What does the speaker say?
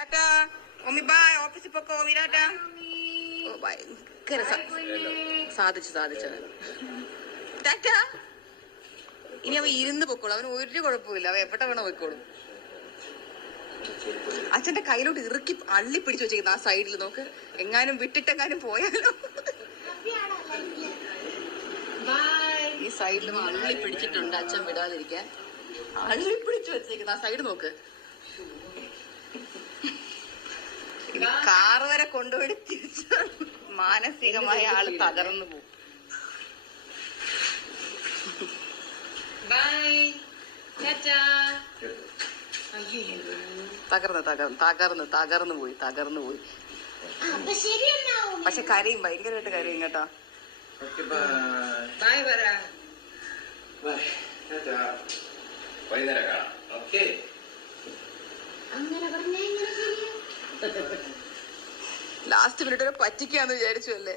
Tata mummy bye. ഓഫീസിൽ പൊക്കോ mummy. Tata. ഭയങ്കര സാധിച്ചു. ടാറ്റാ. ഇനി അവൻ ഇരുന്ന് പൊക്കോളൂ. അവന് ഒരു കുഴപ്പമില്ല. അവൻ എവിടെ വേണോ പോയിക്കോളും. അച്ഛന്റെ കയ്യിലോട്ട് ഇറുക്കി അള്ളി പിടിച്ചു വെച്ചേക്കുന്ന ആ സൈഡിൽ നോക്ക്. എങ്ങാനും വിട്ടിട്ടെങ്ങാനും പോയാലോ. ഈ സൈഡിൽ അള്ളി പിടിച്ചിട്ടുണ്ട് അച്ഛൻ വിടാതിരിക്കാൻ. അള്ളി പിടിച്ചു വെച്ചേക്കുന്ന ആ സൈഡ് നോക്ക്. ഇനി കാർ വരെ കൊണ്ടുപോയി തിരിച്ചു മാനസികമായ ആള് തകർന്നു പോകും. തകർന്നു പോയി. പക്ഷെ കരയും, ഭയങ്കരമായിട്ട് കരയും കേട്ടോ. ലാസ്റ്റ് മിനിറ്റ് പറ്റിക്കാന്ന് വിചാരിച്ചു അല്ലേ.